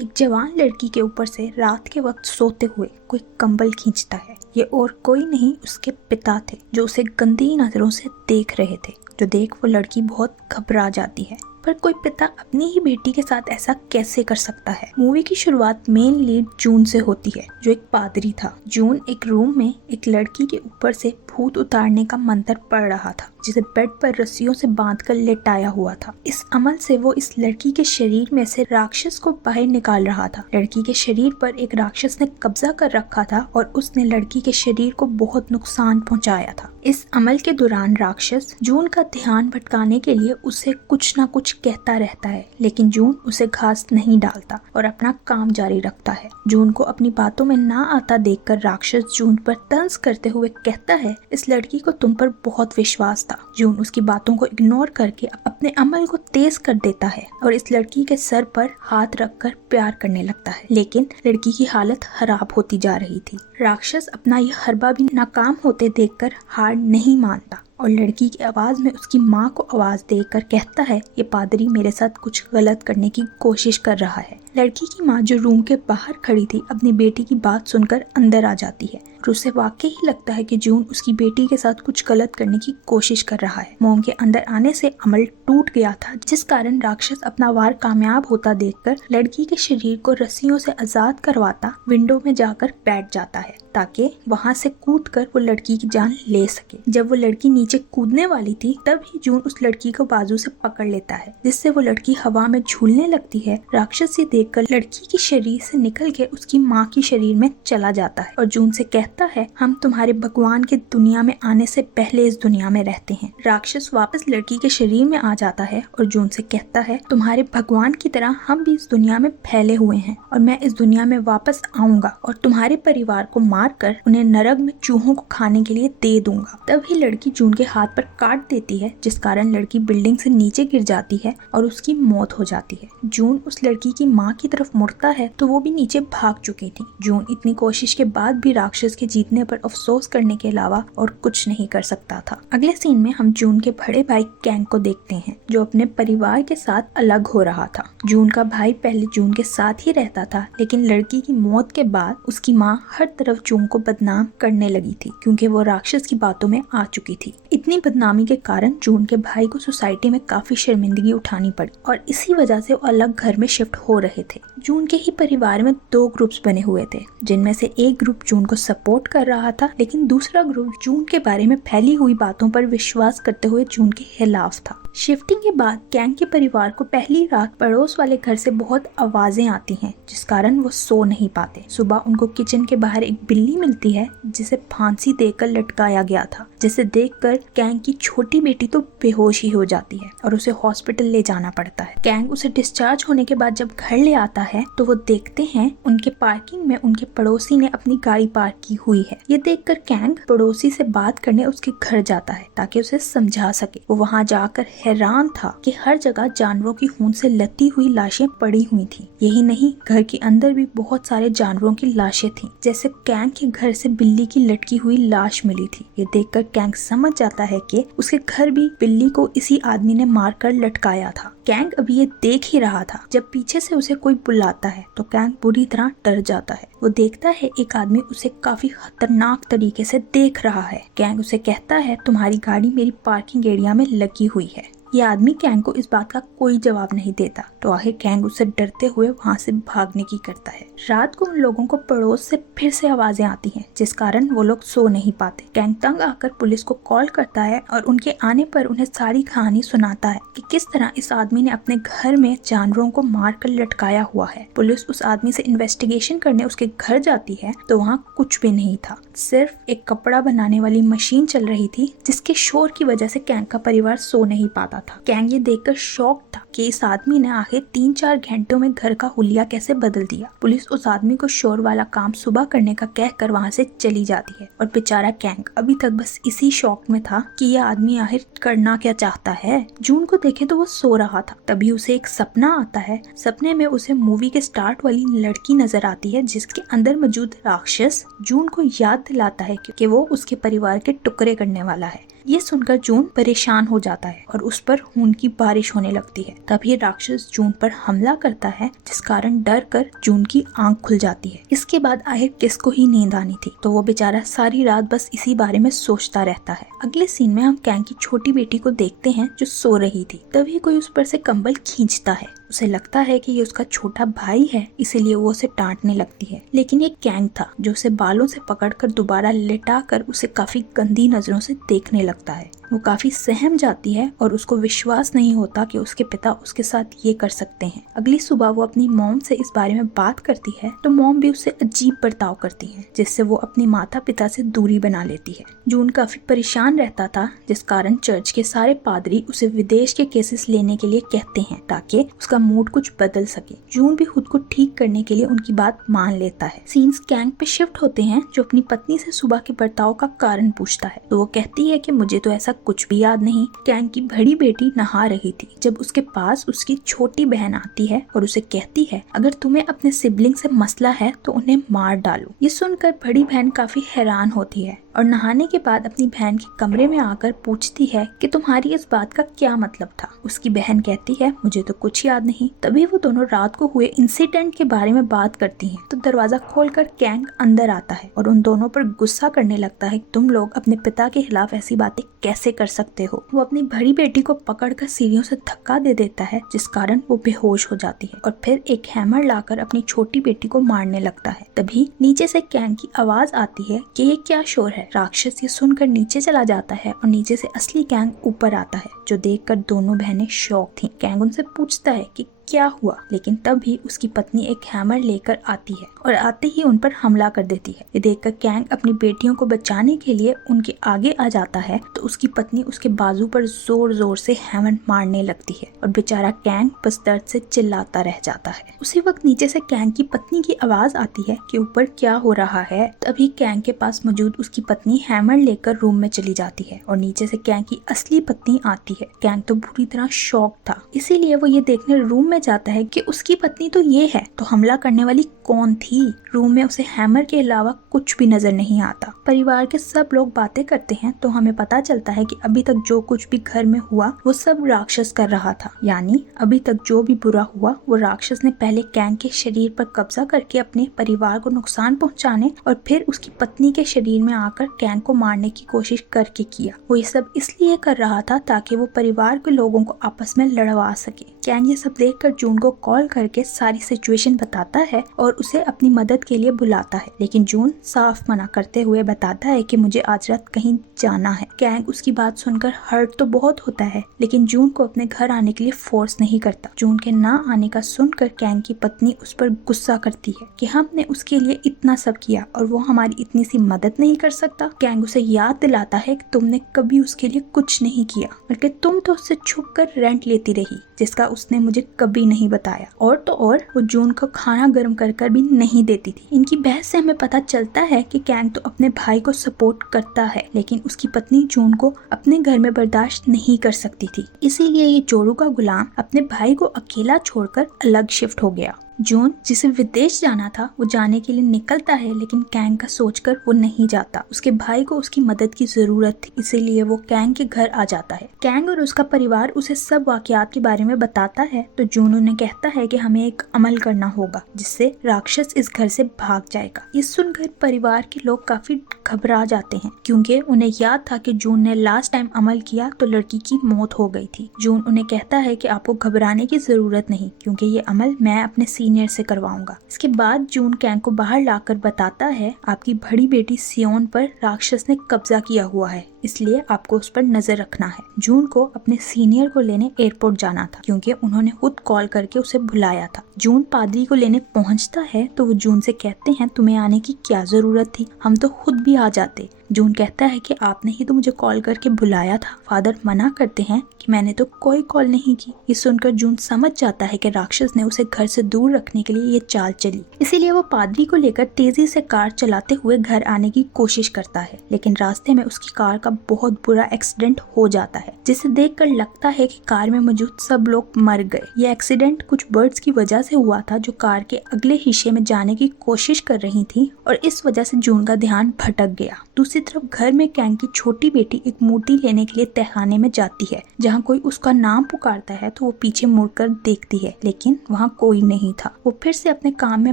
एक जवान लड़की के ऊपर से रात के वक्त सोते हुए कोई कंबल खींचता है। ये और कोई नहीं उसके पिता थे, जो उसे गंदी नजरों से देख रहे थे। जो देख वो लड़की बहुत घबरा जाती है, पर कोई पिता अपनी ही बेटी के साथ ऐसा कैसे कर सकता है। मूवी की शुरुआत मेन लीड जून से होती है, जो एक पादरी था। जून एक रूम में एक लड़की के ऊपर से भूत उतारने का मंत्र पढ़ रहा था, जिसे बेड पर रस्सियों से बांधकर लेटाया हुआ था। इस अमल से वो इस लड़की के शरीर में से राक्षस को बाहर निकाल रहा था। लड़की के शरीर पर एक राक्षस ने कब्जा कर रखा था और उसने लड़की के शरीर को बहुत नुकसान पहुंचाया था। इस अमल के दौरान राक्षस जून का ध्यान भटकाने के लिए उसे कुछ ना कुछ कहता रहता है, लेकिन जून उसे घास नहीं डालता और अपना काम जारी रखता है। जून को अपनी बातों में ना आता देखकर राक्षस जून पर तंज करते हुए कहता है, इस लड़की को तुम पर बहुत विश्वास था। जून उसकी बातों को इग्नोर करके अपने अमल को तेज कर देता है और इस लड़की के सर पर हाथ रखकर प्यार करने लगता है, लेकिन लड़की की हालत खराब होती जा रही थी। राक्षस अपना यह हरबा भी नाकाम होते देखकर हार नहीं मानता और लड़की की आवाज में उसकी माँ को आवाज देकर कहता है, ये पादरी मेरे साथ कुछ गलत करने की कोशिश कर रहा है। लड़की की माँ, जो रूम के बाहर खड़ी थी, अपनी बेटी की बात सुनकर अंदर आ जाती है और उसे वाकई ही लगता है कि जून उसकी बेटी के साथ कुछ गलत करने की कोशिश कर रहा है। मॉम के अंदर आने से अमल टूट गया था, जिस कारण राक्षस अपना वार कामयाब होता देखकर लड़की के शरीर को रस्सियों से आजाद करवाता विंडो में जाकर बैठ जाता है, ताकि वहाँ से कूदकर वो लड़की की जान ले सके। जब वो लड़की नीचे कूदने वाली थी, तभी जून उस लड़की को बाजू से पकड़ लेता है, जिससे वो लड़की हवा में झूलने लगती है। राक्षस ये देखकर लड़की के शरीर से निकल के उसकी माँ की शरीर में चला जाता है और जून से कहता है, हम तुम्हारे भगवान के दुनिया में आने से पहले इस दुनिया में रहते हैं। राक्षस वापस लड़की के शरीर में आ जाता है और जून से कहता है, तुम्हारे भगवान की तरह हम भी इस दुनिया में फैले हुए हैं और मैं इस दुनिया में वापस आऊंगा और तुम्हारे परिवार को मारकर उन्हें नरक में चूहों को खाने के लिए दे दूंगा। तभी लड़की जून के हाथ पर काट देती है, जिस कारण लड़की बिल्डिंग से नीचे गिर जाती है और उसकी मौत हो जाती है। जून उस लड़की की माँ की तरफ मुड़ता है तो वो भी नीचे भाग चुकी थी। जून इतनी कोशिश के बाद भी राक्षस के जीतने पर अफसोस करने के अलावा और कुछ नहीं कर सकता था। अगले सीन में हम जून के बड़े भाई कैंग को देखते हैं, जो अपने परिवार के साथ अलग हो रहा था। जून का भाई पहले जून के साथ ही रहता था, लेकिन लड़की की मौत के बाद उसकी माँ हर तरफ जून को बदनाम करने लगी थी, क्योंकि वो राक्षस की बातों में आ चुकी थी। इतनी बदनामी के कारण जून के भाई को सोसाइटी में काफी शर्मिंदगी उठानी पड़ी और इसी वजह से वो अलग घर में शिफ्ट हो रहे थे। जून के ही परिवार में दो ग्रुप्स बने हुए थे, जिनमें से एक ग्रुप जून को सपोर्ट कर रहा था, लेकिन दूसरा ग्रुप जून के बारे में फैली हुई बातों पर विश्वास करते हुए जून के खिलाफ था। शिफ्टिंग के बाद कैंग के परिवार को पहली रात पड़ोस वाले घर से बहुत आवाजें आती हैं, जिस कारण वो सो नहीं पाते। सुबह उनको किचन के बाहर एक बिल्ली मिलती है, जिसे फांसी देकर लटकाया गया था, जिसे देखकर कैंग की छोटी बेटी तो बेहोश ही हो जाती है और उसे हॉस्पिटल ले जाना पड़ता है। कैंग उसे डिस्चार्ज होने के बाद जब घर ले आता है तो वो देखते हैं उनके पार्किंग में उनके पड़ोसी ने अपनी गाड़ी पार्क की हुई है। ये देखकर कैंग पड़ोसी से बात करने उसके घर जाता है ताकि उसे समझा सके। वो वहाँ जाकर हैरान था कि हर जगह जानवरों की खून से लती हुई लाशें पड़ी हुई थी। यही नहीं, घर के अंदर भी बहुत सारे जानवरों की लाशें थीं, जैसे कैंग के घर से बिल्ली की लटकी हुई लाश मिली थी। ये देखकर कैंग समझ जाता है कि उसके घर भी बिल्ली को इसी आदमी ने मारकर लटकाया था। कैंग अभी ये देख ही रहा था जब पीछे से उसे कोई बुलाता है तो कैंग बुरी तरह डर जाता है। वो देखता है एक आदमी उसे काफी खतरनाक तरीके से देख रहा है। कैंग उसे कहता है, तुम्हारी गाड़ी मेरी पार्किंग एरिया में लगी हुई है। ये आदमी कैंग को इस बात का कोई जवाब नहीं देता, तो आखिर कैंग उससे डरते हुए वहाँ से भागने की करता है। रात को उन लोगों को पड़ोस से फिर से आवाजें आती हैं, जिस कारण वो लोग सो नहीं पाते। कैंग तंग आकर पुलिस को कॉल करता है और उनके आने पर उन्हें सारी कहानी सुनाता है कि किस तरह इस आदमी ने अपने घर में जानवरों को मारकर लटकाया हुआ है। पुलिस उस आदमी से इन्वेस्टिगेशन करने उसके घर जाती है तो वहाँ कुछ भी नहीं था, सिर्फ एक कपड़ा बनाने वाली मशीन चल रही थी, जिसके शोर की वजह से कैंग का परिवार सो नहीं पाता था। कैंग ये देखकर शॉक था कि इस आदमी ने आखिर 3-4 घंटों में घर का हुलिया कैसे बदल दिया। पुलिस उस आदमी को शोर वाला काम सुबह करने का कहकर वहाँ से चली जाती है और बेचारा कैंग अभी तक बस इसी शौक में था कि यह आदमी आखिर करना क्या चाहता है। जून को देखे तो वो सो रहा था, तभी उसे एक सपना आता है। सपने में उसे मूवी के स्टार्ट वाली लड़की नजर आती है, जिसके अंदर मौजूद राक्षस जून को याद दिलाता है कि वो उसके परिवार के टुकड़े करने वाला है। ये सुनकर जून परेशान हो जाता है और उस पर खून की बारिश होने लगती है। तभी राक्षस जून पर हमला करता है, जिस कारण डर कर जून की आंख खुल जाती है। इसके बाद आखिर किसको ही नींद आनी थी, तो वो बेचारा सारी रात बस इसी बारे में सोचता रहता है। अगले सीन में हम कैंग की छोटी बेटी को देखते हैं जो सो रही थी। तभी कोई उस पर से कंबल खींचता है। उसे लगता है कि ये उसका छोटा भाई है, इसीलिए वो उसे डांटने लगती है। लेकिन ये कैंग था जो उसे बालों से पकड़कर दोबारा लिटाकर उसे काफी गंदी नजरों से देखने लगता है। वो काफी सहम जाती है और उसको विश्वास नहीं होता कि उसके पिता उसके साथ ये कर सकते हैं। अगली सुबह वो अपनी मॉम से इस बारे में बात करती है तो मॉम भी उससे अजीब बर्ताव करती है, जिससे वो अपने माता पिता से दूरी बना लेती है। जून काफी परेशान रहता था, जिस कारण चर्च के सारे पादरी उसे विदेश के केसेस लेने के लिए कहते हैं ताकि उसका मूड कुछ बदल सके। जून भी खुद को ठीक करने के लिए उनकी बात मान लेता है। सीन्स कैंग पे शिफ्ट होते हैं जो अपनी पत्नी से सुबह के बर्ताव का कारण पूछता है, तो वो कहती है कि मुझे तो ऐसा कुछ भी याद नहीं। कैंग की बड़ी बेटी नहा रही थी जब उसके पास उसकी छोटी बहन आती है और उसे कहती है अगर तुम्हें अपने सिबलिंग से मसला है तो उन्हें मार डालो। ये सुनकर बड़ी बहन काफी हैरान होती है और नहाने के बाद अपनी बहन के कमरे में आकर पूछती है कि तुम्हारी इस बात का क्या मतलब था। उसकी बहन कहती है मुझे तो कुछ याद नहीं। तभी वो दोनों रात को हुए इंसिडेंट के बारे में बात करती हैं। तो दरवाजा खोलकर कैंग अंदर आता है और उन दोनों पर गुस्सा करने लगता है, तुम लोग अपने पिता के खिलाफ ऐसी बातें कैसे कर सकते हो। वो अपनी बड़ी बेटी को पकड़कर सीढ़ियों से धक्का दे देता है, जिस कारण वो बेहोश हो जाती है और फिर एक हैमर लाकर अपनी छोटी बेटी को मारने लगता है। तभी नीचे से कैंग की आवाज आती है कि ये क्या शोर है। राक्षस ये सुनकर नीचे चला जाता है और नीचे से असली कैंग ऊपर आता है, जो देखकर दोनों बहनें शॉक थीं। कैंग उनसे पूछता है कि क्या हुआ, लेकिन तभी उसकी पत्नी एक हैमर लेकर आती है और आते ही उन पर हमला कर देती है। ये देखकर कैंग अपनी बेटियों को बचाने के लिए उनके आगे आ जाता है तो उसकी पत्नी उसके बाजू पर जोर जोर से हैमर मारने लगती है और बेचारा कैंग बस दर्द से चिल्लाता रह जाता है। उसी वक्त नीचे से कैंग की पत्नी की आवाज आती है कि ऊपर क्या हो रहा है। तभी कैंग के पास मौजूद उसकी पत्नी हैमर लेकर रूम में चली जाती है और नीचे से कैंग की असली पत्नी आती है। कैंग तो बुरी तरह शॉक था, इसीलिए वो ये देखने रूम में जाता है कि उसकी पत्नी तो ये है, तो हमला करने वाली कौन थी। रूम में उसे हैमर के अलावा कुछ भी नजर नहीं आता। परिवार के सब लोग बातें करते हैं तो हमें पता चलता है कि अभी तक जो कुछ भी घर में हुआ वो सब राक्षस कर रहा था। यानी अभी तक जो भी बुरा हुआ वो राक्षस ने पहले कैंग के शरीर पर कब्जा करके अपने परिवार को नुकसान पहुंचाने और फिर उसकी पत्नी के शरीर में आकर कैंग को मारने की कोशिश करके किया। वो ये सब इसलिए कर रहा था ताकि वो परिवार के लोगों को आपस में लड़वा सके। कैंग ये सब देखकर जून को कॉल करके सारी सिचुएशन बताता है और उसे अपनी मदद के लिए बुलाता है, लेकिन जून साफ मना करते हुए बताता है कि मुझे आज रात कहीं जाना है। कैंग उसकी बात सुनकर हर्ट तो बहुत होता है, लेकिन जून को अपने घर आने के लिए फोर्स नहीं करता। जून के ना आने का सुनकर कैंग की पत्नी उस पर गुस्सा करती है कि हमने उसके लिए इतना सब किया और वो हमारी इतनी सी मदद नहीं कर सकता। कैंग उसे याद दिलाता है कि तुमने कभी उसके लिए कुछ नहीं किया, बल्कि तुम तो उससे छुप कर रेंट लेती रही, जिसका उसने मुझे कभी नहीं बताया। और तो और वो जून को खाना गर्म कर भी नहीं देती थी। इनकी बहस से हमें पता चलता है कि कैंग तो अपने भाई को सपोर्ट करता है, लेकिन उसकी पत्नी जून को अपने घर में बर्दाश्त नहीं कर सकती थी। इसीलिए ये जोरू का गुलाम अपने भाई को अकेला छोड़कर अलग शिफ्ट हो गया। जून जिसे विदेश जाना था वो जाने के लिए निकलता है, लेकिन कैंग का सोचकर वो नहीं जाता। उसके भाई को उसकी मदद की जरूरत थी, इसीलिए वो कैंग के घर आ जाता है। कैंग और उसका परिवार उसे सब वाकयात के बारे में बताता है तो जून उन्हें कहता है कि हमें एक अमल करना होगा जिससे राक्षस इस घर से भाग जाएगा। ये सुनकर परिवार के लोग काफी घबरा जाते हैं, क्योंकि उन्हें याद था कि जून ने लास्ट टाइम अमल किया तो लड़की की मौत हो गई थी। जून उन्हें कहता है कि आपको घबराने की जरूरत नहीं, क्योंकि ये अमल मैं अपने सीनियर से करवाऊंगा। इसके बाद जून कैंग को बाहर लाकर बताता है आपकी बड़ी बेटी सियोन पर राक्षस ने कब्जा किया हुआ है, इसलिए आपको उस पर नजर रखना है। जून को अपने सीनियर को लेने एयरपोर्ट जाना था, क्योंकि उन्होंने खुद कॉल करके उसे बुलाया था। जून पादरी को लेने पहुंचता है तो वो जून से कहते हैं तुम्हें आने की क्या जरूरत थी, हम तो खुद भी आ जाते। जून कहता है कि आपने ही तो मुझे कॉल करके बुलाया था। फादर मना करते हैं कि मैंने तो कोई कॉल नहीं की। ये सुनकर जून समझ जाता है कि राक्षस ने उसे घर से दूर रखने के लिए ये चाल चली, इसीलिए वो पादरी को लेकर तेजी से कार चलाते हुए घर आने की कोशिश करता है, लेकिन रास्ते में उसकी कार का बहुत बुरा एक्सीडेंट हो जाता है, जिसे देखकर लगता है कि कार में मौजूद सब लोग मर गए। ये एक्सीडेंट कुछ बर्ड्स की वजह से हुआ था जो कार के अगले हिस्से में जाने की कोशिश कर रही थी और इस वजह से जून का ध्यान भटक गया। दूसरी दूसरी तरफ घर में कैंग की छोटी बेटी एक मूर्ति लेने के लिए तहखाने में जाती है। जहाँ कोई उसका नाम पुकारता है तो वो पीछे मुड़कर देखती है, लेकिन वहाँ कोई नहीं था। वो फिर से अपने काम में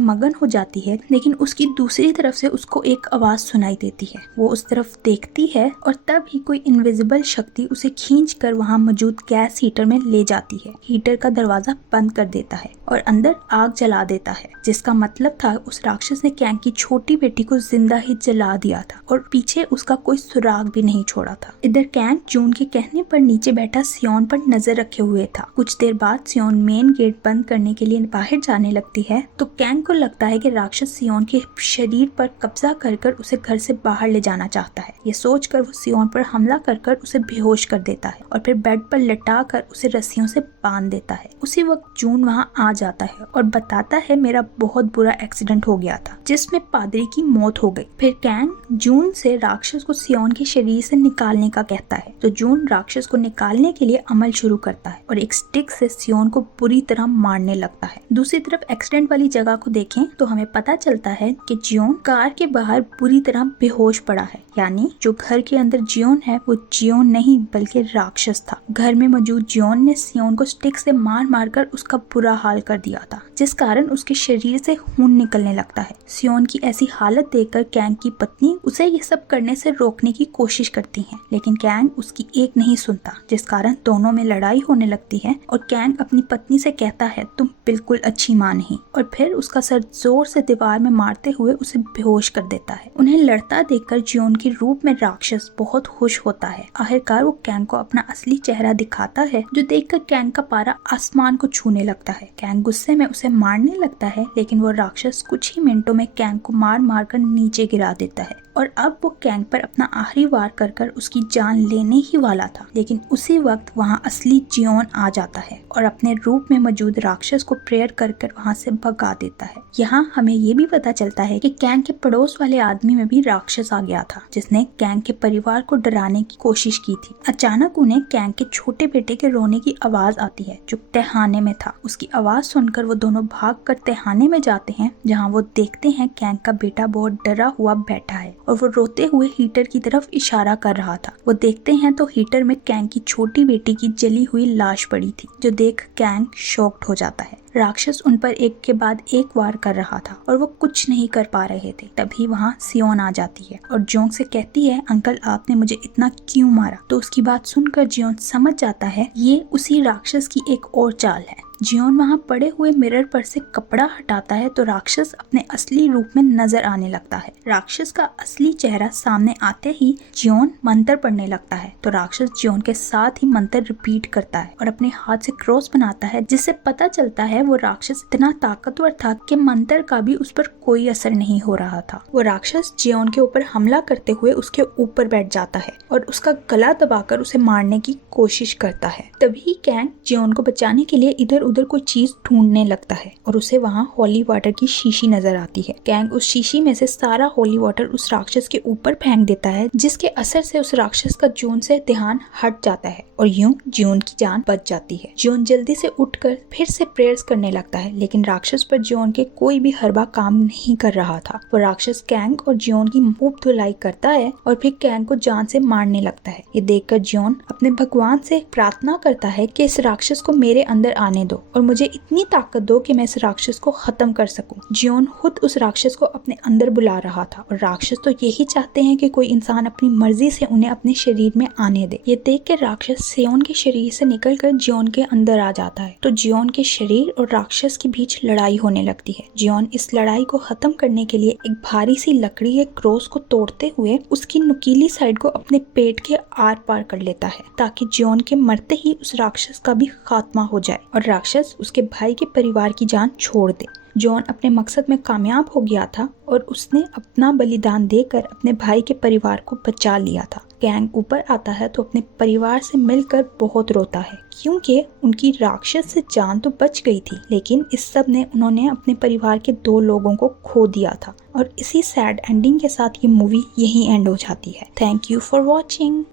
मगन हो जाती है, लेकिन उसकी दूसरी तरफ से उसको एक आवाज सुनाई देती है। वो उस तरफ देखती है और तब ही कोई इनविजिबल शक्ति उसे खींचकर वहाँ मौजूद गैस हीटर में ले जाती है। हीटर का दरवाजा बंद कर देता है और अंदर आग जला देता है, जिसका मतलब था उस राक्षस ने कैंग की छोटी बेटी को जिंदा ही जला दिया था और पीछे उसका कोई सुराग भी नहीं छोड़ा था। इधर कैंग जून के कहने पर नीचे बैठा सियोन पर नजर रखे हुए था। कुछ देर बाद सियोन मेन गेट बंद करने के लिए बाहर जाने लगती है तो कैंग को लगता है कि राक्षस सियोन के शरीर पर कब्जा कर उसे घर से बाहर ले जाना चाहता है। ये सोचकर वो सियोन पर हमला कर उसे बेहोश कर देता है और फिर बेड पर लटा कर उसे रस्सियों से बांध देता है। उसी वक्त जून वहाँ आ जाता है और बताता है मेरा बहुत बुरा एक्सीडेंट हो गया था जिसमें पादरी की मौत हो गई। फिर कैंग जून से राक्षस को सियोन के शरीर से निकालने का कहता है तो जून राक्षस को निकालने के लिए अमल शुरू करता है और एक स्टिक से सियोन को बुरी तरह मारने लगता है। दूसरी तरफ एक्सीडेंट वाली जगह को देखें तो हमें पता चलता है कि जियोन कार के बाहर बुरी तरह बेहोश पड़ा है, यानी जो घर के अंदर जियोन है वो जियोन नहीं बल्कि राक्षस था। घर में मौजूद जियोन ने सियोन को स्टिक से मार कर उसका बुरा हाल कर दिया था, जिस कारण उसके शरीर से खून निकलने लगता है। सियोन की ऐसी हालत देखकर कैंग की पत्नी उसे ये सब करने से रोकने की कोशिश करती है, लेकिन कैंग उसकी एक नहीं सुनता, जिस कारण दोनों में लड़ाई होने लगती है और कैंग अपनी पत्नी से कहता है तुम बिल्कुल अच्छी माँ नहीं, और फिर उसका सर जोर से दीवार में मारते हुए उसे बेहोश कर देता है। उन्हें लड़ता देखकर जियोन के रूप में राक्षस बहुत खुश होता है। आखिरकार वो कैंग को अपना असली चेहरा दिखाता है, जो देखकर कैंग का पारा आसमान को छूने लगता है। कैंग गुस्से में उसे मारने लगता है, लेकिन वो राक्षस कुछ ही मिनटों में कैंग को मार कर नीचे गिरा देता है और अब वो कैंग पर अपना आखिरी वार कर उसकी जान लेने ही वाला था। लेकिन उसी वक्त वहाँ असली जियोन आ जाता है और अपने रूप में मौजूद राक्षस को प्रेयर कर वहाँ से भगा देता है। यहाँ हमें ये भी पता चलता है कि कैंग के पड़ोस वाले आदमी में भी राक्षस आ गया था, जिसने कैंग के परिवार को डराने की कोशिश की थी। अचानक उन्हें कैंग के छोटे बेटे के रोने की आवाज आती है, जो तहखाने में था। उसकी आवाज सुनकर वो दोनों भाग कर तहखाने में जाते हैं, जहाँ वो देखते हैं कैंग का बेटा बहुत डरा हुआ बैठा है और वो रोते हुए हीटर की तरफ इशारा कर रहा था। वो देखते हैं तो हीटर में कैंग की छोटी बेटी की जली हुई लाश पड़ी थी, जो देख कैंग शॉक्ड हो जाता है। राक्षस उन पर एक के बाद एक वार कर रहा था और वो कुछ नहीं कर पा रहे थे। तभी वहाँ सियोन आ जाती है और जोंग से कहती है अंकल आपने मुझे इतना क्यों मारा। तो उसकी बात सुनकर जियोन समझ जाता है ये उसी राक्षस की एक और चाल है। जियोन वहाँ पड़े हुए मिरर पर से कपड़ा हटाता है तो राक्षस अपने असली रूप में नजर आने लगता है। राक्षस का असली चेहरा सामने आते ही जियोन मंत्र पढ़ने लगता है तो राक्षस जियोन के साथ ही मंत्र रिपीट करता है और अपने हाथ से क्रॉस बनाता है, जिससे पता चलता है वो राक्षस इतना ताकतवर था कि मंत्र का भी उस पर कोई असर नहीं हो रहा था। वो राक्षस जियोन के ऊपर हमला करते हुए उसके ऊपर बैठ जाता है और उसका गला दबाकर उसे मारने की कोशिश करता है। तभी कैंग जियोन को बचाने के लिए इधर उधर कोई चीज ढूंढने लगता है और उसे वहाँ होली वाटर की शीशी नजर आती है। कैंग उस शीशी में से सारा होली वाटर उस राक्षस के ऊपर फेंक देता है, जिसके असर से उस राक्षस का जून से ध्यान हट जाता है और यूं जून की जान बच जाती है। जून जल्दी से उठकर फिर से प्रेयर्स करने लगता है, लेकिन राक्षस पर जून के कोई भी हरबा काम नहीं कर रहा था। वो राक्षस कैंग और जून की मुंह धुलाई करता है और फिर कैंग को जान से मारने लगता है। ये देखकर जून अपने भगवान से प्रार्थना करता है कि इस राक्षस को मेरे अंदर आने दो और मुझे इतनी ताकत दो कि मैं इस राक्षस को खत्म कर सकूं। जियोन खुद उस राक्षस को अपने अंदर बुला रहा था और राक्षस तो यही चाहते हैं कि कोई इंसान अपनी मर्जी से उन्हें अपने शरीर में आने दे। ये देख के राक्षस सियोन के शरीर से निकलकर जियोन के अंदर आ जाता है तो जियोन के शरीर और राक्षस के बीच लड़ाई होने लगती है। जियोन इस लड़ाई को खत्म करने के लिए एक भारी सी लकड़ी के क्रॉस को तोड़ते हुए उसकी नुकीली साइड को अपने पेट के आर पार कर लेता है, ताकि जियोन के मरते ही उस राक्षस का भी खात्मा हो जाए और राक्षस उसके भाई के परिवार की जान छोड़ दे। जॉन अपने मकसद में कामयाब हो गया था और उसने अपना बलिदान देकर अपने भाई के परिवार को बचा लिया था। कैंग ऊपर आता है तो अपने परिवार से मिलकर बहुत रोता है, क्योंकि उनकी राक्षस से जान तो बच गई थी, लेकिन इस सब ने उन्होंने अपने परिवार के 2 लोगों को खो दिया था। और इसी सैड एंडिंग के साथ ये मूवी यहीं एंड हो जाती है। Thank you for watching.